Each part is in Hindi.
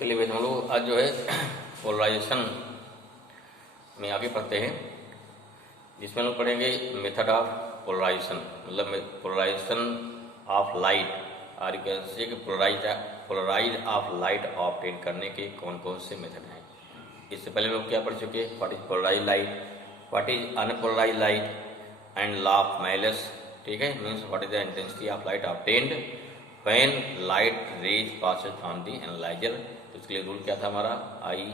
चलिए भाई हम लोग आज जो है पोलराइजेशन में आगे पढ़ते हैं, जिसमें हम लोग पढ़ेंगे मेथड ऑफ पोलराइजेशन, मतलब पोलराइजेशन ऑफ लाइट और कैसे कि पोलराइज ऑफ लाइट ऑब्टेन करने के कौन कौन से मेथड हैं। इससे पहले लोग क्या पढ़ चुके हैं, what is polarise light, what is unpolarise light and law of Malus. ठीक है, means what is the intensity of light obtained when light rays passes from the analyser. तो इसके लिए रूल क्या था हमारा, I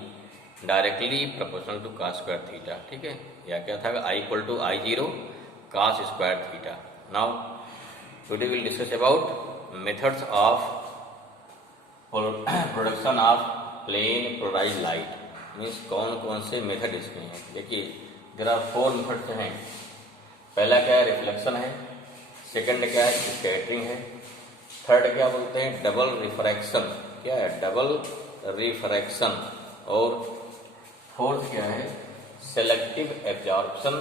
directly proportional to cos square theta. ठीक है, या क्या था, I equal to I zero cos square theta. Now today will discuss about methods of production of plane polarise light, means कौन कौन से मेथड इसमें हैं। देखिए देयर आर 4 मेथड्स हैं। पहला क्या है, रिफ्लेक्शन है। सेकंड क्या है, स्कैटरिंग है। थर्ड क्या बोलते हैं, डबल रिफ्रैक्शन। क्या है, डबल रिफ्रैक्शन। और फोर्थ क्या है, सेलेक्टिव एब्जॉर्प्शन,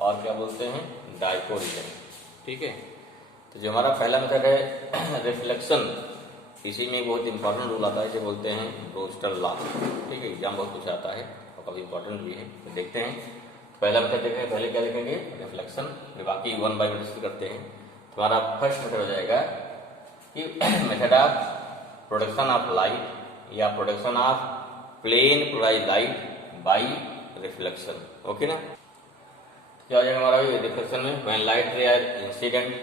और क्या बोलते हैं, डाइपोरिजन। ठीक है, तो जो हमारा पहला मेथड है रिफ्लेक्शन, इसी में बहुत इंपॉर्टेंट रूल आता है, इसे बोलते हैं ब्रूस्टर लॉ। ठीक है, एग्जाम बहुत कुछ आता है और काफी इंपॉर्टेंट भी है। तो देखते हैं पहला मेथड देखेंगे। पहले क्या देखेंगे, रिफ्लेक्शन, फिर बाकी 1 बाय 1 डिस्कस करते हैं। तुम्हारा फर्स्ट मेथड हो जाएगा कि method of production of light या production of plane polarise light by reflection. Okay ना, क्या हो जाएगा हमारा रिफ्लेक्शन में, when light ray are incident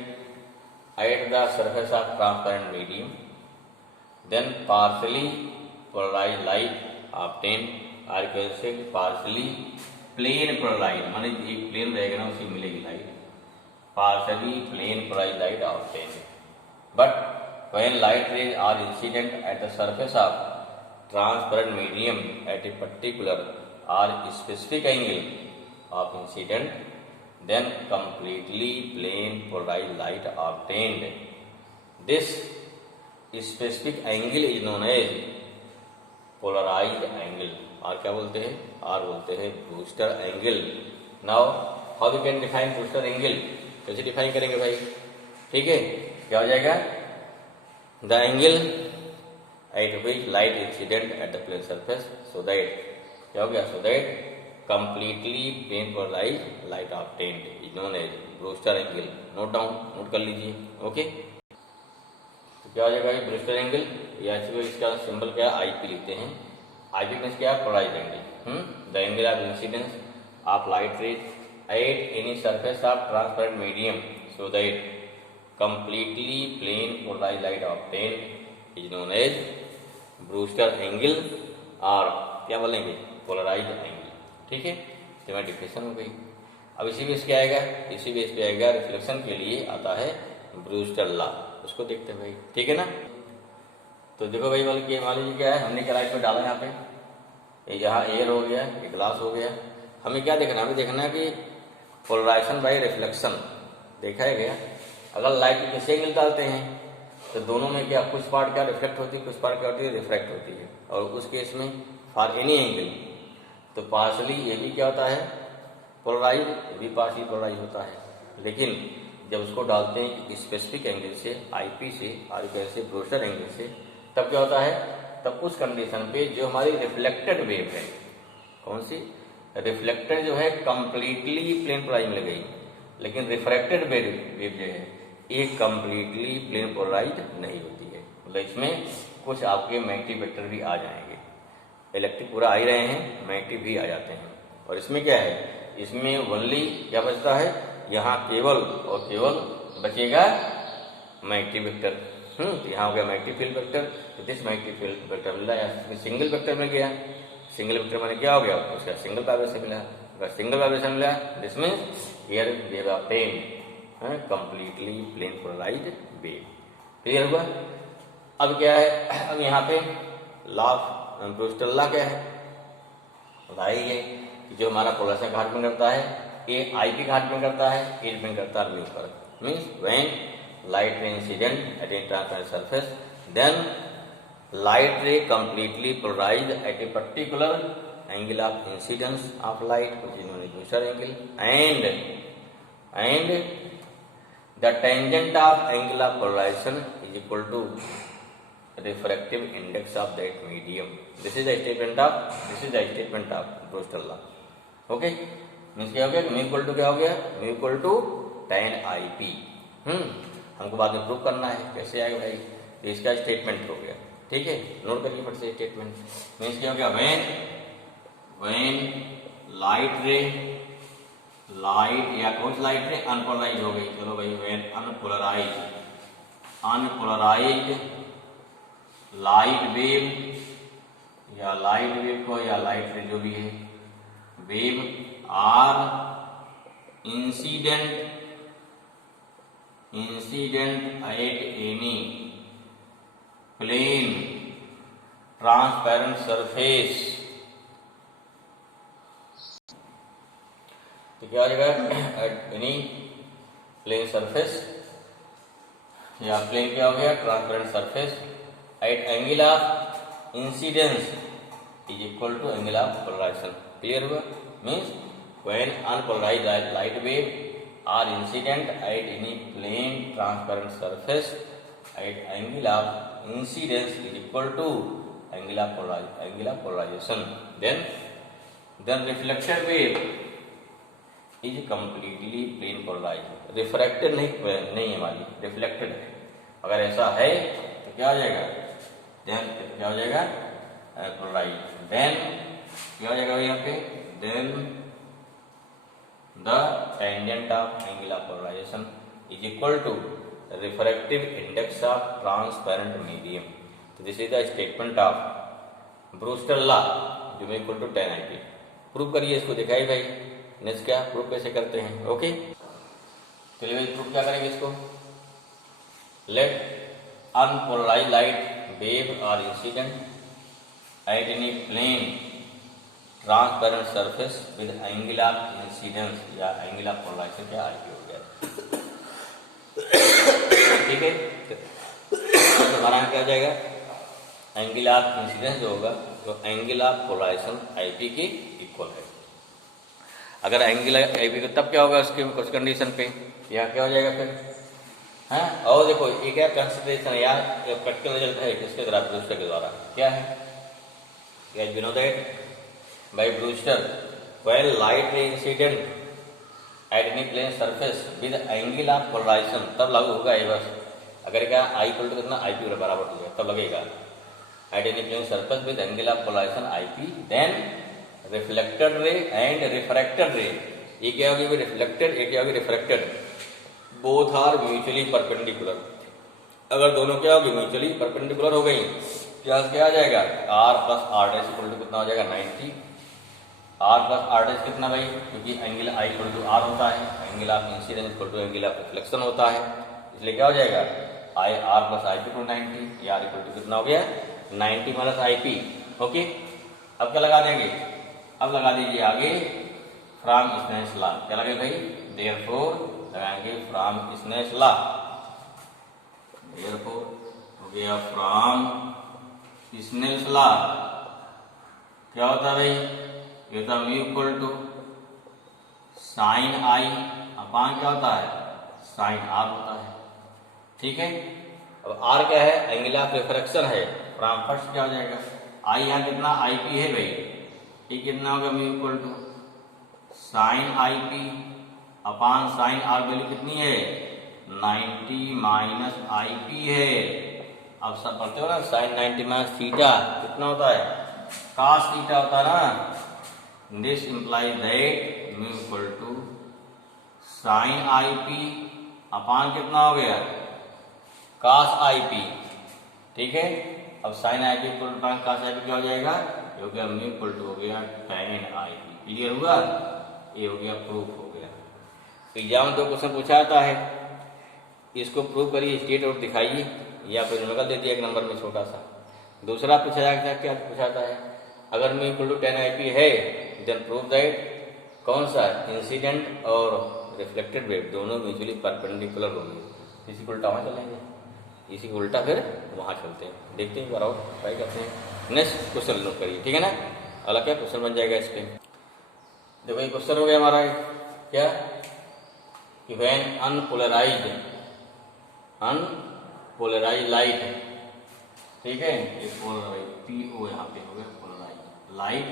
at the surface of transparent medium then partially polarise light obtain, और कैसे पार्शियली प्लेन पोलराइज, माने एक प्लेन रहेगा ना उसी मिलेगी light, partially plane polarise light obtain. But when light rays are incident at the surface of transparent medium at a particular or specific angle of incident, then completely plane polarized light obtained. This specific angle is known as polarized angle, और क्या बोलते हैं, और बोलते हैं Brewster angle. Now how we can define Brewster angle, कैसे डिफाइन करेंगे भाई। ठीक है, क्या हो जाएगा, the angle at which light incident at the plane surface, so that क्या हो गया, so that completely plane polarized light obtained is known as Brewster angle. Note down, note कर लीजिए। ओके, तो क्या हो जाएगा ब्रूस्टर एंगल, या इसका सिंबल क्या है, आईपी लिखते हैं। आईपी मीन्स क्या है, polarized angle. The angle of incidence of light rays at any surface of transparent medium so that completely plane polarized light obtained is known as Brewster angle, और क्या बोलेंगे, पोलराइज्ड एंगल। ठीक है, तो मैं डिफिनेशन हो गई। अब इसी बेस पे आएगा, इसी बेस पे आएगा रिफ्लेक्शन के लिए आता है ब्रूस्टर लॉ, उसको देखते हैं भाई। ठीक है ना, तो देखो भाई मान लीजिए क्या है, हमने क्या लाइट में डाला यहाँ पे, यहाँ एयर हो गया, ये ग्लास हो गया। हमें क्या देखना है, हमें देखना है कि पोलराइजेशन बाय रिफ्लेक्शन देखा है गया। अगर लाइट किसी एंगल डालते हैं तो दोनों में क्या, कुछ पार्ट क्या रिफ्लेक्ट होती है, कुछ पार्ट क्या होती है, रिफ्रैक्ट होती है। और उस केस में फॉर एनी एंगल तो पार्शली ये भी क्या होता है, पोलराइज, भी पार्शली पोलराइज होता है। लेकिन जब उसको डालते हैं स्पेसिफिक एंगल से, आईपी से, और कैसे ब्रूस्टर एंगल से, तब क्या होता है, तब उस कंडीशन पे जो हमारी रिफ्लेक्टेड वेव है, कौन सी, रिफ्लेक्टेड जो है कंप्लीटली प्लेन पोलराइज में गई, लेकिन रिफ्रैक्टेड वेव जो है ये कंप्लीटली प्लेन पोलराइज नहीं होती है। मतलब इसमें कुछ आपके मैग्नेटिक वेक्टर भी आ जाएंगे, इलेक्ट्रिक पूरा आ ही रहे हैं, मैग्नेटिक भी आ जाते हैं। और इसमें क्या है, इसमें ओनली क्या बचता है, यहाँ केवल और केवल बचेगा मैग्नेटिक वेक्टर। तो यहाँ हो गया मैग्नेटिक फील्ड वेक्टर, तो दिस मैग्नेटिक फील्ड वेक्टर मिला, या सिंगल वेक्टर मिल गया। सिंगल वेक्टर माने क्या हो गया, उसका सिंगल वाइब्रेशन मिला। अगर सिंगल वाइब्रेशन मिला, this means here we have obtained completely plane polarized wave। Clear हुआ। अब क्या है, अब यहाँ पे लॉ ऑफ ब्रूस्टर लॉ क्या है, बताइए कि जो हमारा पोलराइजेशन का डिपेंड करता है, ये आईपी का डिपेंड करता है, ये डिपेंड करता है म्यू पर। Means when light ray incident at a transparent surface then light ray completely polarized at a particular angle of incidence of light, which is known as Brewster angle, and the tangent of angle of polarization is equal to refractive index of that medium. This is the statement of Brewster law. Okay, means क्या हो गया, म्यू इक्वल टू क्या हो गया, mu equal to tan IP. हमको बाद में प्रूव करना है, कैसे आएगा भाई, तो इसका स्टेटमेंट हो गया. ठीक है, नोट करिए फट से स्टेटमेंट. मीन्स क्या हो गया, व्हेन लाइट रे, लाइट या कौन सी लाइट रे, अनपोलराइज हो गई, चलो भाई, व्हेन अनपोलराइज लाइट वेव या लाइट वेव को या लाइट रे जो भी है wave are incident at any plane transparent surface. तो क्या हो जाएगा, एट एनी प्लेन सरफेस या प्लेन क्या हो गया, transparent surface at angle of incidence is equal to angle of polarisation. Clear हुआ, means when unpolarised light wave are incident at any plane transparent surface at angle of incidence is equal to angle of polarization. Then reflected wave is completely plane polarized. Refracted नहीं है हमारी, रिफ्लेक्टेड है. अगर ऐसा है तो क्या हो जाएगा, देन क्या हो जाएगा, पोलराइज. देन क्या हो जाएगा यहाँ पे, then the tangent of angle of polarisation is equal to refractive index of transparent medium. तो this is the statement of Brewster law जो में equal to tan IP. Prove करिए इसको, दिखाई भाई नेक्स्ट क्या प्रूव कैसे करते हैं. ओके, चलिए भाई प्रूव क्या करेंगे इसको. Let unpolarized light wave are incident at any plane transparent surface with angle of incidence या एंगल ऑफ पोलराइजेशन क्या IP हो गया. ठीक है, तो हमारा क्या हो जाएगा, एंगल ऑफ इंसिडेंस जो होगा तो एंगल ऑफ पोलराइजेशन IP के इक्वल है. अगर एंगल IP को तब क्या होगा, उसके कुछ कंडीशन पे यहाँ क्या हो जाएगा फिर. हाँ, और देखो ये क्या कंसिडरेशन या प्रैक्टिकल रिजल्ट है किसके द्वारा, ब्रूस्टर के द्वारा. क्या है, you know that by Brewster when light ray incident at any plane surface with angle of polarization, तब लागू होगा ये बस. अगर क्या I इक्वल टू कितना, IP बराबर हो जाएगा, तब लगेगा at any plane surface with angle of polarization IP. Then reflected ray and refracted ray, ये क्या होगी, रिफ्लेक्टेड, ये क्या होगी, refracted. Both are mutually perpendicular. अगर दोनों क्या होगी, म्यूचुअली परपेंडिकुलर हो गई, क्या आ जाएगा, R plus R dash equal to कितना हो जाएगा, 90. R प्लस R डैश कितना भाई, क्योंकि angle I equal to R होता है, angle of incidence equal to angle of reflection होता है, इसलिए क्या हो जाएगा, R plus IP equal to 90. R equal to कितना हो गया, 90 माइनस IP. ओके, अब क्या लगा देंगे, अब लगा दीजिए आगे फ्रॉम स्नेल्स लॉ. क्या लगे भाई, देयरफॉर लगाएंगे फ्रॉम स्नेल्स लॉ. देयरफॉर हो गया फ्रॉम स्नेल्स लॉ. क्या होता है भाई, ये होता है mu equal to sine I upon क्या होता है, साइन R होता है. ठीक है, अब R क्या है, एंगल ऑफ रिफ्रैक्शन है. फ्रॉम फर्स्ट क्या हो जाएगा, I यहाँ कितना IP है भाई, ये कितना होगा, mu equal to sine IP upon sine R. Value कितनी है, 90 माइनस IP है. अब सब पढ़ते हो ना, साइन 90 माइनस थीटा कितना होता है, cos थीटा होता है ना. This implies that mu equal to sine IP upon कितना हो गया, cos IP. ठीक है, अब sine IP equal to cos IP क्या हो जाएगा, हो गया म्यू इक्वल टू हो गया tan IP. क्लियर हुआ, ये हो गया प्रूफ हो गया. एग्जाम में 2 क्वेश्चन पूछा जाता है, इसको प्रूव करिए, स्टेट आउट दिखाइए, या फिर निकल देती है 1 नंबर में छोटा सा. दूसरा पूछा जाएगा, क्या पूछा जाता है, अगर mu equal to tan IP है देन प्रूव दैट कौन सा इंसिडेंट और रिफ्लेक्टेड वेव दोनों म्यूचुअली परपेंडिकुलर होंगे. इसी को उल्टा वहाँ चलेंगे, इसी को उल्टा फिर वहाँ चलते हैं. देखते हैं, बार ट्राई करते हैं. नेक्स्ट क्वेश्चन नोट करिए, ठीक है ना. अलग क्या क्वेश्चन बन जाएगा इस पे. देखो ये क्वेश्चन हो गया हमारा, क्या कि व्हेन अनपोलराइज्ड लाइट ठीक है, ये पोलराइज PO यहाँ पे हो गया polarise light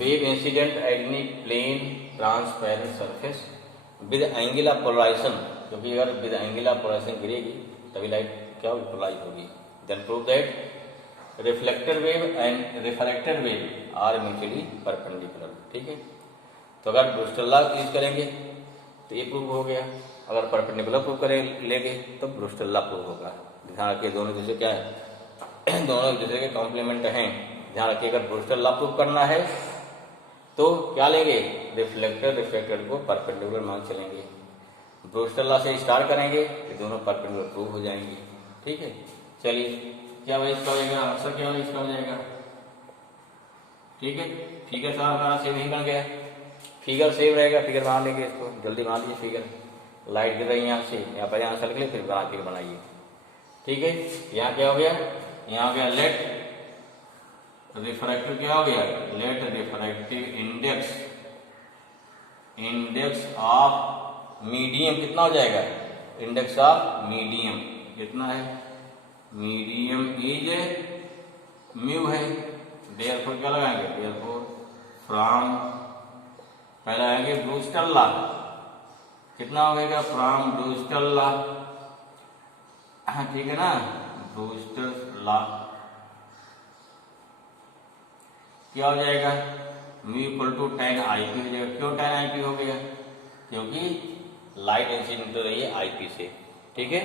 wave incident at any plane transparent surface with angle of polarisation, क्योंकि अगर विद एंगल ऑफ पोलराइजेशन गिरेगी तभी लाइट क्या होगी, पोलराइज होगी। Then prove that reflected wave and refracted wave are mutually perpendicular. ठीक है, तो अगर ब्रूस्टर लॉ यूज करेंगे तो ये प्रूव हो गया, अगर परपेंडिकुलर प्रूव करें लेंगे तो ब्रूस्टर लॉ प्रूव होगा। ध्यान रखिए दोनों दूसरे क्या है दोनों एक दूसरे के कॉम्प्लीमेंट हैं। ध्यान रखिए अगर ब्रूस्टर लॉ प्रूव करना है तो क्या लेंगे, रिफ्लेक्टर रिफ्लेक्टेड को परपेंडिकुलर मान चलेंगे। ब्रूस्टर लॉ से स्टार्ट करेंगे ये दोनों परपेंडिकुलर प्रूव हो जाएंगे। ठीक है, चलिए क्या भाई इसका हो जाएगा, आंसर क्या होगा इसका हो जाएगा। ठीक है, फिगर सारा हमारा सेव नहीं बन गया, फिगर सेव रहेगा, फिगर बना लेंगे, इसको जल्दी बना लीजिए। फिगर लाइट गिर रही है यहाँ से, यहाँ पर आंसर के लिए फिर बनाइए। ठीक है, यहाँ क्या हो गया, यहाँ हो गया लेट रिफ्रैक्टिव, क्या हो गया let refractive index of medium कितना हो जाएगा, इंडेक्स ऑफ मीडियम कितना है, मीडियम इज म्यू है। देयरफॉर क्या लगाएंगे, देयरफॉर फ्रॉम पहले आएंगे ब्रूस्टर लॉ, कितना हो गया फ्रॉम ब्रूस्टर लॉ। ठीक है ना, ब्रूस्टर लॉ क्या हो जाएगा, mu equal to tan IP हो जाएगा। क्यों tan IP हो गया, क्योंकि लाइट इंसिडेंट हो रही है IP से। ठीक है,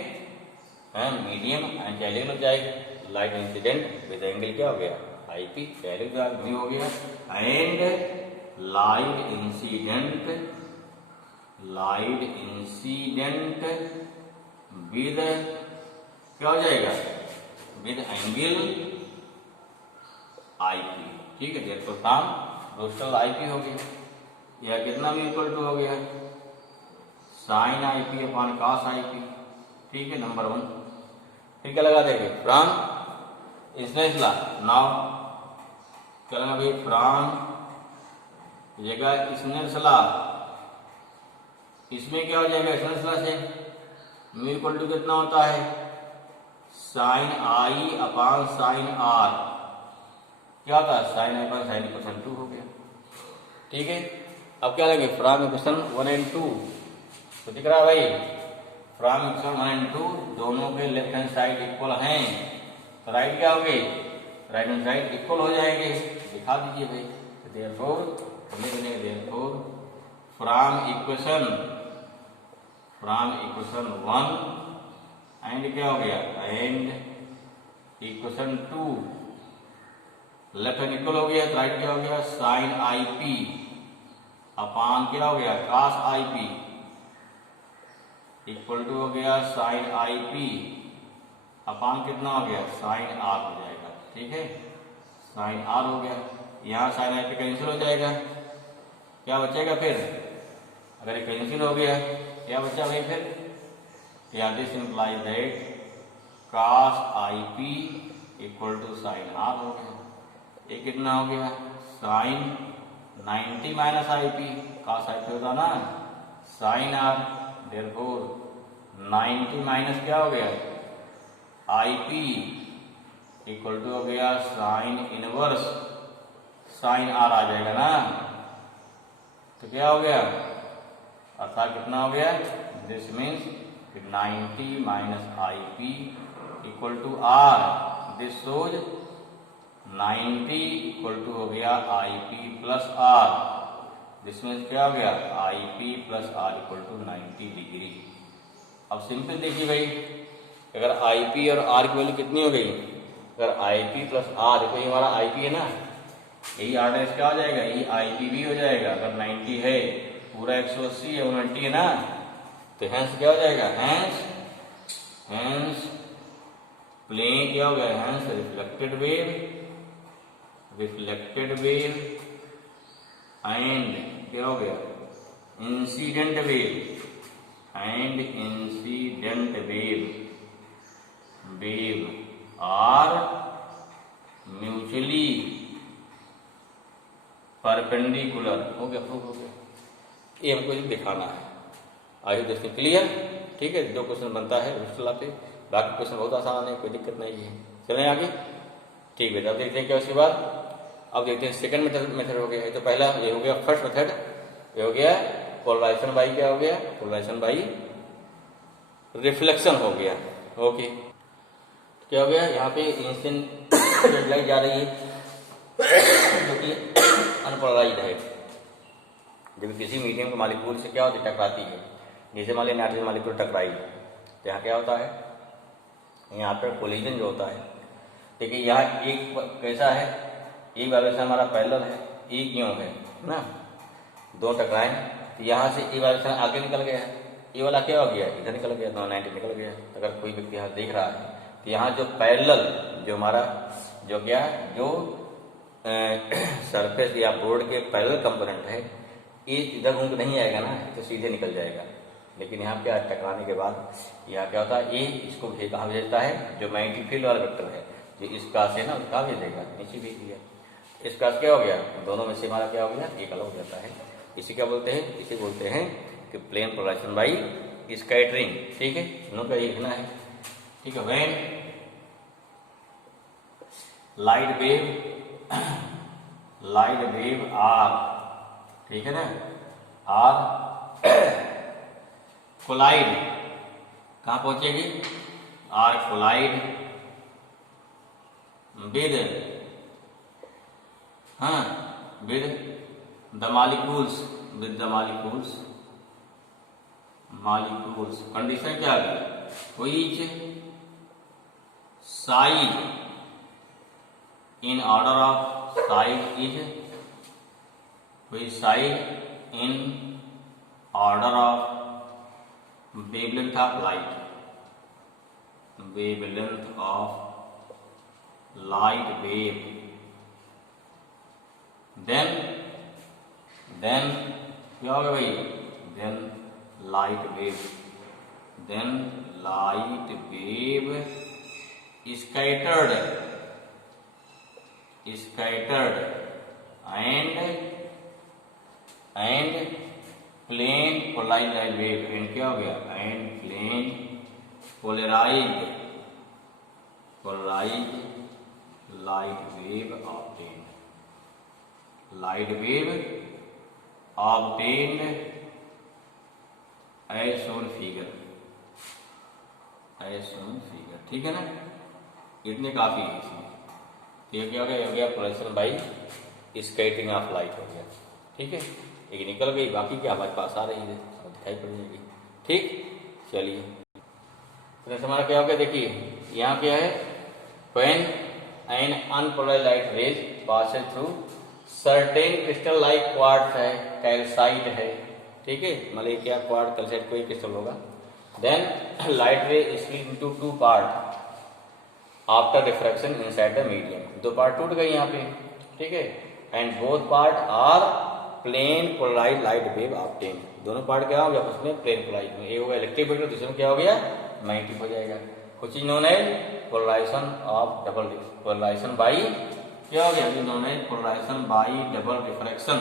मीडियम एंगल हो जाएगा, लाइट इंसिडेंट विद एंगल क्या हो गया IP, पहले म्यू हो गया, एंड लाइट इंसिडेंट विद क्या हो जाएगा, विद एंगल IP। ठीक है, देयरफॉर फ्रॉम ब्रूस्टर IP हो गया, यह कितना भी इक्वल टू हो गया sin IP upon cos IP। ठीक है, नंबर 1। फिर क्या लगा देंगे फ्रॉम इंसिडेंस लॉ, नाउ क्या लगा भाई फ्रॉम जगह इंसिडेंस लॉ, इसमें क्या हो जाएगा इंसिडेंस लॉ से म्यू इक्वल टू कितना होता है sin I upon sin R, क्या होता है sin I upon sin equation 2 हो गया। ठीक है, अब क्या लेंगे फ्रॉम इक्वेशन 1 एंड 2, तो दिख रहा है भाई फ्रॉम इक्वेशन 1 एंड 2 दोनों के लेफ्ट हैंड साइड इक्वल हैं, तो राइट क्या हो गई, राइट हैंड साइड इक्वल हो जाएंगे, दिखा दीजिए भाई। Therefore therefore from equation 1 and क्या हो गया and equation 2 left hand equal हो गया, तो राइट क्या हो गया sin IP अपान क्या हो गया cos IP इक्वल टू हो गया sin IP अपान कितना हो गया sin R हो जाएगा। ठीक है, sin R हो गया, यहाँ sin IP कैंसिल हो जाएगा, क्या बचेगा फिर, अगर ये कैंसिल हो गया क्या बचा भाई फिर, या this implies that cos IP equal to sin R हो गया। ये कितना हो गया sin 90 minus IP, cos IP होता ना sin R, देयरफॉर 90 माइनस क्या हो गया IP इक्वल टू हो गया sin इनवर्स sin R आ जाएगा ना, तो क्या हो गया अर्थात कितना हो गया, this means 90 minus IP equal to R, this shows 90 equal to हो गया IP plus R, this means क्या हो गया IP plus R equal to 90 degree. अब सिंपल देखिए भाई, अगर IP और R की वैल्यू कितनी हो गई, अगर IP प्लस R, देखो ये हमारा IP है ना, यही R डैश क्या हो जाएगा, यही IP भी हो जाएगा। अगर 90 है पूरा 180 है 190 है ना, तो हैंस क्या हो जाएगा, हैंस प्लेन क्या हो गया, हैंस रिफ्लेक्टेड वेव एंड क्या हो गया incident wave are mutually perpendicular हो गया, प्रूफ हो गया। ये हमको दिखाना है। I hope this clear. ठीक है, 2 क्वेश्चन बनता है ब्रूस्टर लॉ पे, बाकी क्वेश्चन बहुत आसान है, कोई दिक्कत नहीं है। चलें आगे, ठीक है। अब देखते हैं क्या उसके बाद। अब देखते हैं सेकंड मेथड हो गया है। तो पहला ये हो गया फर्स्ट मेथड, ये हो गया पोलराइजेशन बाई क्या हो गया, पोलराइजेशन बाई रिफ्लेक्शन हो गया। ओके, क्या हो गया, यहाँ पे इंसिडेंट रेड लाइट जा रही है जो कि अनपोलराइज्ड है। जब किसी मीडियम के मॉलिक्यूल से क्या होती है, टकराती है, जैसे मान लीजिए नाइट्रोजन मॉलिक्यूल टकराई, तो यहाँ क्या होता है, यहाँ पर कोलिजन जो होता है, देखिए यहाँ एक कैसा है, एक वाइब्रेशन हमारा पैरेलल है, एक यूं है ना, दो टकराए, तो यहाँ से एक वाइब्रेशन आगे निकल गया, ये वाला क्या हो गया, इधर निकल गया, 990 निकल गया। अगर कोई व्यक्ति यहाँ देख रहा है तो यहाँ जो पैरेलल जो हमारा जो क्या जो सरफेस या बोर्ड के पैरेलल कंपोनेंट है, ये इधर घूम नहीं आएगा ना, तो सीधे निकल जाएगा। लेकिन यहाँ क्या टकराने के बाद यहाँ क्या होता है, ये इसको कहाँ भेजता है, जो मैग्नेटिक फील्ड वाला वेक्टर है जो इस कास है ना, उसका भेज देगा, नीचे भेज दिया। इस कास क्या हो गया, दोनों में से हमारा क्या हो गया, एक अलग हो जाता है। इसे क्या बोलते हैं, इसे बोलते हैं कि प्लेन पोलराइजेशन बाई स्कैटरिंग। ठीक है, दोनों का लिखना है। ठीक है, व्हेन लाइट वेव आर, ठीक है ना, आर कोलाइड, कहाँ पहुंचेगी, are collide with with the molecules, condition क्या आ गई, which size in order of size is, which size in order of wavelength of light, wavelength of light wave, then क्या होगा भाई, then light wave scattered and plane polarised light wave, and क्या हो गया, and plane polarised light wave obtained as shown figure. ठीक है ना, इतने काफी है इसमें। तो ये क्या हो गया, polarisation by scattering of light हो गया। ठीक है, एक निकल गई, बाकी क्या हमारे पास आ रही है, दिखाई पड़ जाएगी। ठीक, चलिए तो हमारा क्या हो गया, देखिए यहाँ क्या है, when an unpolarised light rays passes through certain crystal like quartz है, कैल्साइट है। ठीक है, मतलब क्या क्वार्ट्ज कैल्साइट कोई क्रिस्टल होगा। Then light ray split into two part after refraction inside the medium, दो पार्ट टूट गए यहाँ पे। ठीक है, and both part are plane polarised light wave obtain, दोनों पार्ट क्या हो गया उसमें, प्लेन पोलराइज्ड में, एक हो गया इलेक्ट्रिक वेक्टर, दूसरे में क्या हो गया, मैग्नेटिक हो जाएगा। कुछ चीज नोन है polarisation of double, polarisation by क्या हो गया, नोन है polarisation by double refraction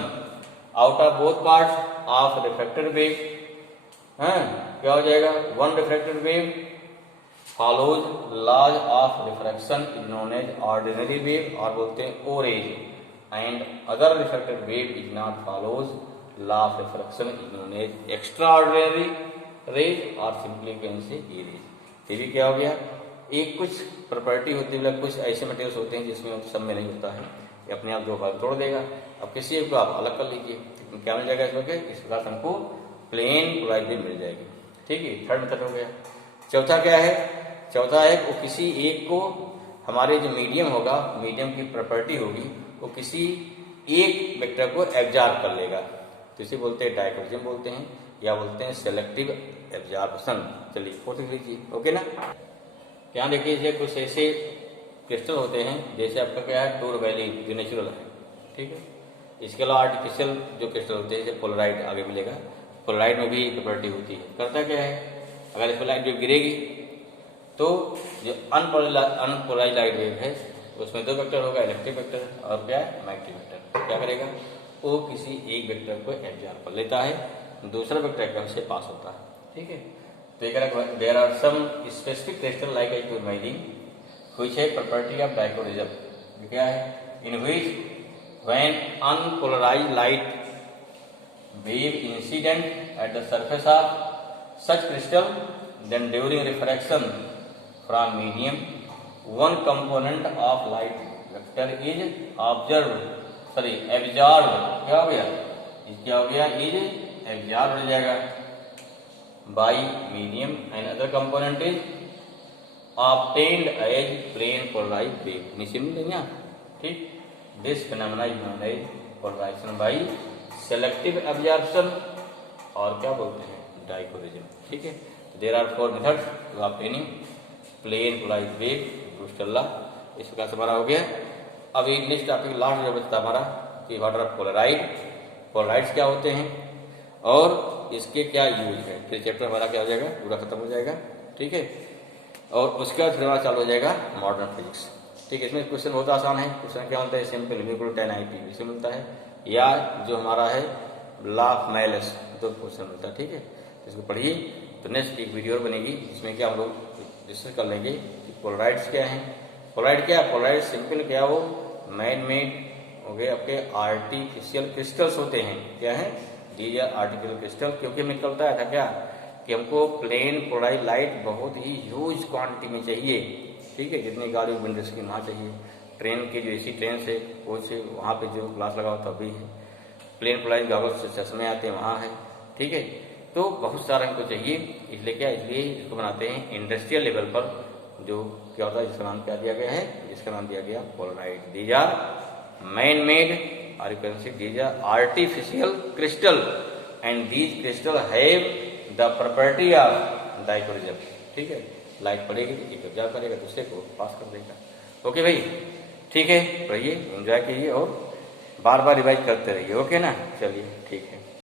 out of both parts of refracted wave. क्या हो जाएगा, one refracted wave follows laws of refraction is known as ordinary wave, और बोलते हैं O rays, and other refracted wave is not follows law of refraction is known as extraordinary rays or simply can say E rays। ये भी क्या हो गया, एक कुछ प्रॉपर्टी होती है, कुछ ऐसे मटेरियल्स होते हैं जिसमें सब में नहीं होता है, ये अपने आप दो भाग तोड़ देगा। अब किसी एक को आप अलग कर लीजिए, क्या मिल जाएगा इसमें, इस प्रकार हमको प्लेन पोलराइज्ड वेव मिल जाएगी। ठीक है, थर्ड मेथड हो गया। चौथा क्या है, चौथा है वो किसी एक को, हमारे जो मीडियम होगा, मीडियम की प्रॉपर्टी होगी, वो किसी एक वेक्टर को एब्जॉर्ब कर लेगा, तो इसे बोलते हैं डायक्रोटिज्म बोलते हैं, या बोलते हैं सेलेक्टिव एब्जॉर्प्शन। चलिए फोटो लीजिए, ओके ना। क्या देखिए, जैसे कुछ ऐसे क्रिस्टल होते हैं, जैसे आपका क्या है टूर वैली जो नेचुरल है। ठीक है, इसके अलावा आर्टिफिशियल जो क्रिस्टल होते हैं, जैसे पोलराइड आगे मिलेगा, पोलराइड में भी प्रॉपर्टी होती है। करता क्या है, अगर इस पर लाइट वेव गिरेगी तो जो अनपोलराइज्ड लाइट वेव है उसमें दो वेक्टर होगा, इलेक्ट्रिक वेक्टर और क्या मैग्नेटिक वेक्टर। क्या करेगा, वो किसी एक वेक्टर को एब्जॉर्ब कर लेता है, दूसरा वेक्टर एकदम से पास होता है। ठीक है, तो एक there are some specific crystal like एक्यूरमाइलिन व्हिच है प्रॉपर्टी ऑफ डाइकोरिज्म, क्या है, in which when unpolarised light wave incident at the surface of such crystal then during refraction from medium one component of light vector is absorbed क्या हो गया, क्या हो गया, इज एब्जॉर्ब हो जाएगा by medium and other component is obtained as plane polarized wave, निश्चित लेंगे ठीक। this phenomena is known as polarization by selective absorption और क्या बोलते हैं, डाइकोरिज्म, ठीक है। There are 4 methods to obtaining plane polarised wave crystal, इस प्रकार से हमारा हो गया। अब एक नेक्स्ट टॉपिक लास्ट जो बचता हमारा कि व्हाट आर पोलराइड, पोलराइड्स क्या होते हैं और इसके क्या यूज है, फिर चैप्टर हमारा क्या हो जाएगा, पूरा खत्म हो जाएगा, ठीक है। और उसके बाद फिर हमारा चालू हो जाएगा मॉडर्न फिजिक्स, ठीक है। इसमें क्वेश्चन बहुत आसान है, क्वेश्चन क्या होता है, सिंपल बिल्कुल 10 IP इसमें मिलता है, या जो हमारा है लॉ ऑफ मैलस तो क्वेश्चन मिलता है, ठीक है। इसको पढ़िए। तो नेक्स्ट एक वीडियो और बनेगी जिसमें क्या हम लोग डिस्कस कर लेंगे कि पोलराइड्स क्या हैं। पोलराइड क्या है, पोलराइड सिंपल क्या वो मैन मेड हो गए आपके आर्टिफिशियल क्रिस्टल्स होते हैं, क्या है, दीज आर आर्टिफिशियल क्रिस्टल। क्योंकि निकलता है था क्या कि हमको प्लेन पोलराइड लाइट बहुत ही ह्यूज क्वांटिटी में चाहिए, ठीक है, जितनी गाड़ी विंडोज की वहाँ चाहिए, ट्रेन की जो एसी ट्रेन से वो से वहाँ पे जो ग्लास लगा होता भी है, प्लेन पोलराइड गॉगल्स से चश्मे आते हैं वहाँ है, ठीक है। तो बहुत सारा हमको चाहिए, इसलिए क्या, इसलिए इसको बनाते हैं इंडस्ट्रियल लेवल पर, जो क्या होता है जिसका नाम क्या दिया गया है, जिसका नाम दिया गया polaroid. These are man made और you can see these are artificial crystal and these crystal have the property of dichroism, ठीक है। लाइट पड़ेगी तो एक ऑब्जर्व करेगा, दूसरे को पास कर देगा। ओके भाई, ठीक है, रहिए, एंजॉय कीजिए और बार बार रिवाइज करते रहिए, ओके ना, चलिए ठीक है।